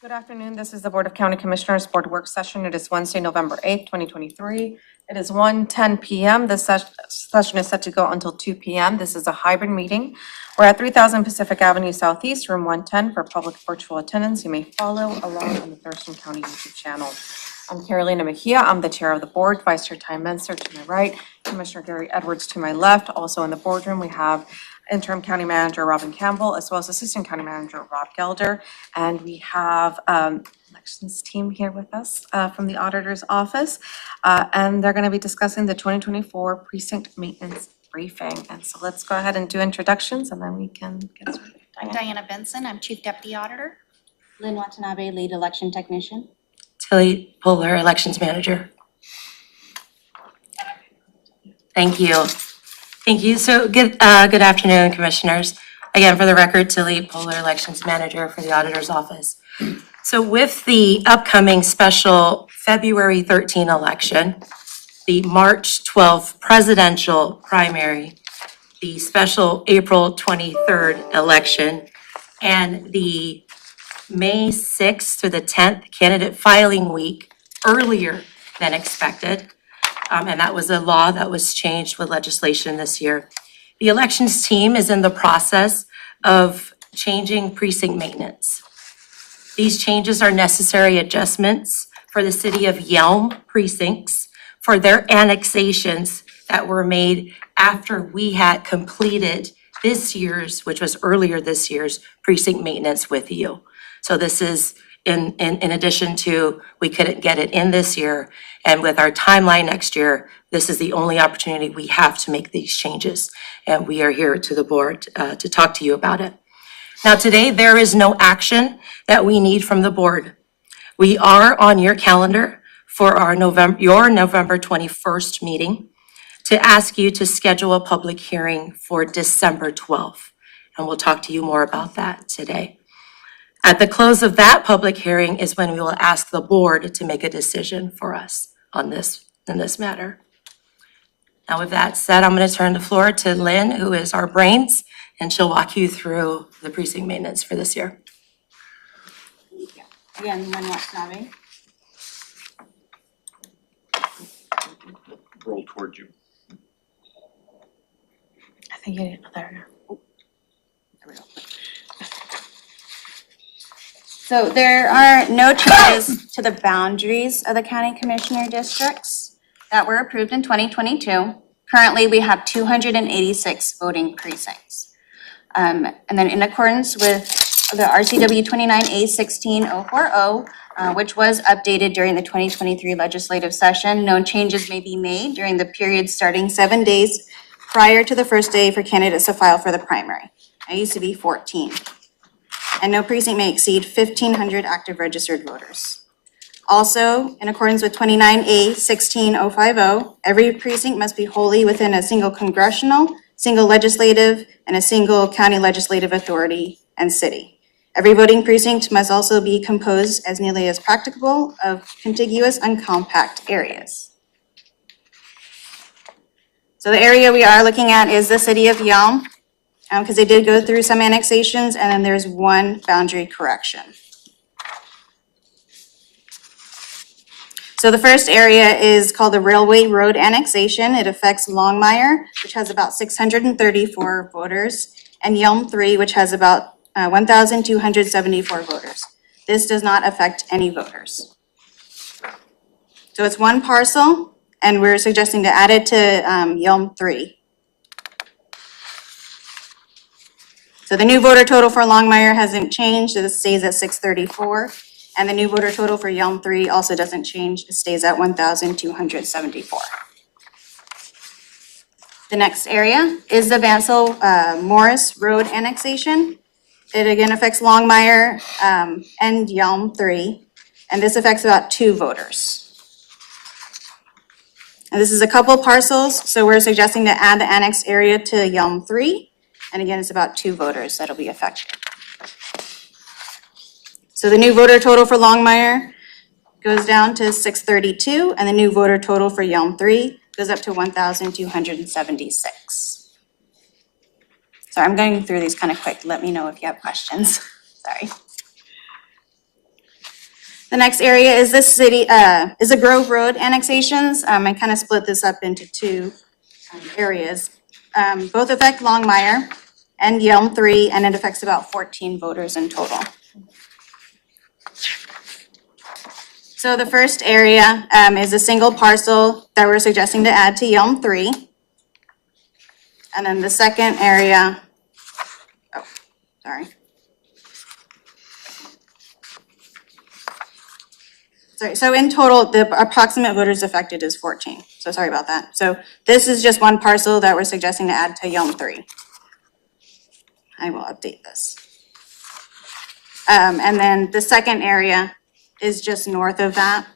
Good afternoon. This is the Board of County Commissioners Board Work Session. It is Wednesday, November 8th, 2023. It is 1:10 p.m. This session is set to go until 2 p.m. This is a hybrid meeting. We're at 3000 Pacific Avenue Southeast, room 110 for public virtual attendance. You may follow along on the Thurston County YouTube channel. I'm Carolina Mejia. I'm the chair of the board. Vice Chair Ty Menser to my right, Commissioner Gary Edwards to my left. Also in the boardroom, we have Interim County Manager Robin Campbell, as well as Assistant County Manager Rob Gelder. And we have elections team here with us from the auditor's office. And they're going to be discussing the 2024 precinct maintenance briefing. And so let's go ahead and do introductions and then we can get started. I'm Diana Benson. I'm Chief Deputy Auditor. Lynn Watanabe, Lead Election Technician. Tilly Polar, Elections Manager. Thank you. Thank you. So good afternoon, Commissioners. Again, for the record, Tilly Polar, Elections Manager for the Auditor's Office. So with the upcoming special February 13 election, the March 12 presidential primary, the special April 23rd election, and the May 6th to the 10th candidate filing week earlier than expected. And that was a law that was changed with legislation this year. The elections team is in the process of changing precinct maintenance. These changes are necessary adjustments for the city of Yelm precincts for their annexations that were made after we had completed this year's, which was earlier this year's, precinct maintenance with you. So this is in addition to, we couldn't get it in this year. And with our timeline next year, this is the only opportunity we have to make these changes. And we are here to the board to talk to you about it. Now today, there is no action that we need from the board. We are on your calendar for our your November 21st meeting to ask you to schedule a public hearing for December 12th. And we'll talk to you more about that today. At the close of that public hearing is when we will ask the board to make a decision for us on this, in this matter. Now with that said, I'm going to turn the floor to Lynn, who is our brains, and she'll walk you through the precinct maintenance for this year. Again, Lynn Watanabe. Roll towards you. I think you need another. So there are no changes to the boundaries of the county commissioner districts that were approved in 2022. Currently, we have 286 voting precincts. And then in accordance with the RCW 29A16040, which was updated during the 2023 legislative session, no changes may be made during the period starting 7 days prior to the first day for candidates to file for the primary. It used to be 14. And no precinct may exceed 1,500 active registered voters. Also, in accordance with 29A16050, every precinct must be wholly within a single congressional, single legislative, and a single county legislative authority and city. Every voting precinct must also be composed as nearly as practicable of contiguous uncompact areas. So the area we are looking at is the city of Yelm, because they did go through some annexations, and then there's one boundary correction. So the first area is called the Railway Road Annexation. It affects Longmire, which has about 634 voters, and Yelm 3, which has about 1,274 voters. This does not affect any voters. So it's one parcel, and we're suggesting to add it to Yelm 3. So the new voter total for Longmire hasn't changed. It stays at 634. And the new voter total for Yelm 3 also doesn't change. It stays at 1,274. The next area is the Vancil Morris Road annexation. It again affects Longmire and Yelm 3. And this affects about 2 voters. And this is a couple parcels, so we're suggesting to add the annexed area to Yelm 3. And again, it's about 2 voters that'll be affected. So the new voter total for Longmire goes down to 632, and the new voter total for Yelm 3 goes up to 1,276. Sorry, I'm going through these kind of quick. Let me know if you have questions. Sorry. The next area is the is the Grove Road annexations. I kind of split this up into two areas. Both affect Longmire and Yelm 3, and it affects about 14 voters in total. So the first area is a single parcel that we're suggesting to add to Yelm 3. And then the second area, Sorry, so in total, the approximate voters affected is 14. So sorry about that. So this is just one parcel that we're suggesting to add to Yelm 3. I will update this. And then the second area is just north of that.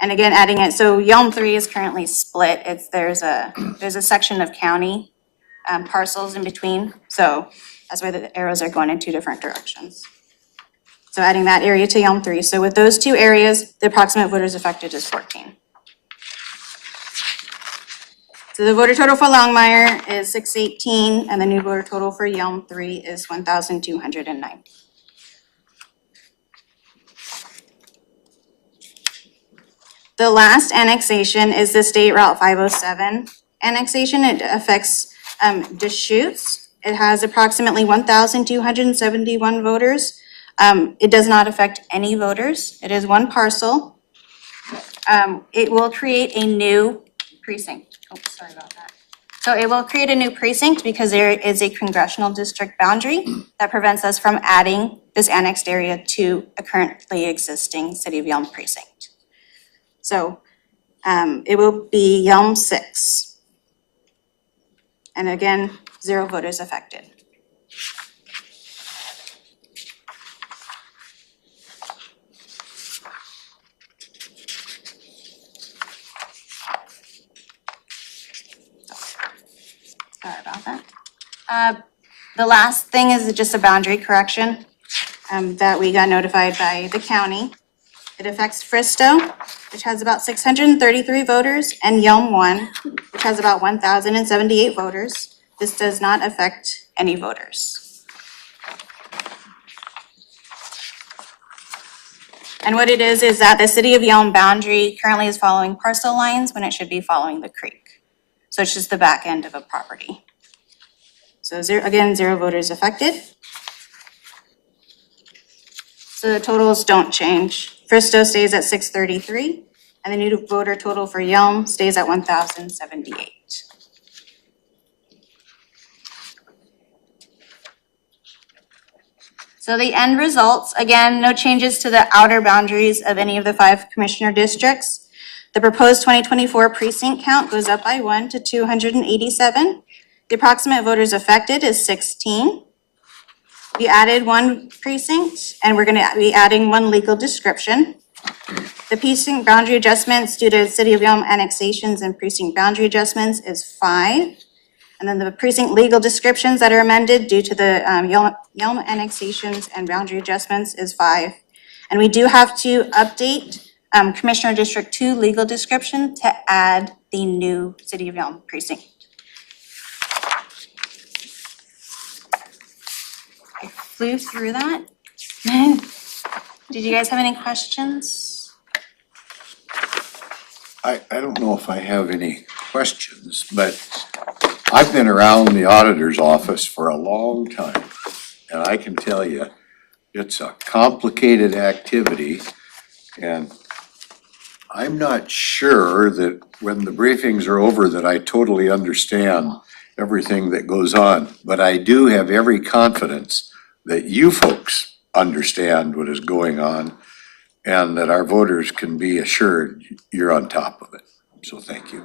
And again, adding it, so Yelm 3 is currently split. There's a section of county parcels in between. So that's why the arrows are going in two different directions. So adding that area to Yelm 3. So with those two areas, the approximate voters affected is 14. So the voter total for Longmire is 618, and the new voter total for Yelm 3 is 1,209. The last annexation is the State Route 507 annexation. It affects Deschutes. It has approximately 1,271 voters. It does not affect any voters. It is one parcel. It will create a new precinct. Oh, sorry about that. So it will create a new precinct because there is a congressional district boundary that prevents us from adding this annexed area to a currently existing City of Yelm precinct. So it will be Yelm 6. And again, 0 voters affected. Sorry about that. The last thing is just a boundary correction that we got notified by the county. It affects Fristow, which has about 633 voters, and Yelm 1, which has about 1,078 voters. This does not affect any voters. And what it is that the City of Yelm boundary currently is following parcel lines when it should be following the creek. So it's just the back end of a property. So again, 0 voters affected. So the totals don't change. Fristow stays at 633, and the new voter total for Yelm stays at 1,078. So the end results, again, no changes to the outer boundaries of any of the 5 commissioner districts. The proposed 2024 precinct count goes up by 1 to 287. The approximate voters affected is 16. We added 1 precinct, and we're gonna be adding 1 legal description. The precinct boundary adjustments due to City of Yelm annexations and precinct boundary adjustments is 5. And then the precinct legal descriptions that are amended due to the Yelm annexations and boundary adjustments is 5. And we do have to update Commissioner District 2 legal description to add the new City of Yelm precinct. I flew through that. Did you guys have any questions? I don't know if I have any questions, but I've been around the auditor's office for a long time. And I can tell you, it's a complicated activity. And I'm not sure that when the briefings are over that I totally understand everything that goes on. But I do have every confidence that you folks understand what is going on and that our voters can be assured you're on top of it. So thank you.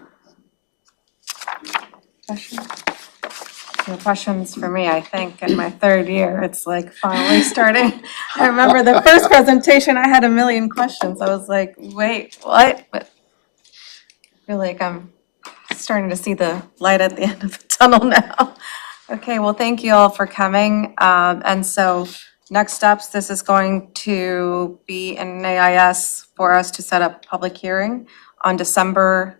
No questions for me, I think, in my 3rd year, it's like finally starting. I remember the first presentation, I had a million questions. I was like, wait, what? But I feel like I'm starting to see the light at the end of the tunnel now. Okay, well, thank you all for coming. And so next steps, this is going to be an AIS for us to set up public hearing on November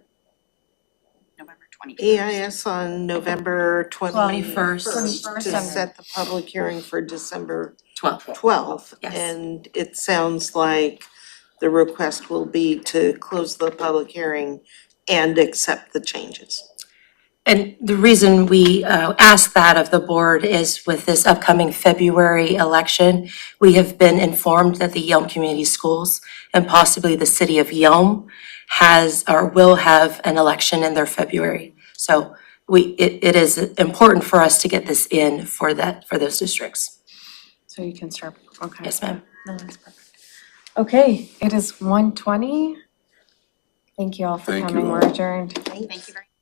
21st. AIS on November 21st 21st. to set the public hearing for December 12th. Yes. And it sounds like the request will be to close the public hearing and accept the changes. And the reason we ask that of the board is with this upcoming February election, we have been informed that the Yelm Community Schools and possibly the city of Yelm has or will have an election in their February. So it is important for us to get this in for those districts. So you can start, okay. Yes, ma'am. No, that's perfect. Okay, it is 1:20. Thank you all for Thank you coming, we're all. adjourned. Thank you very much.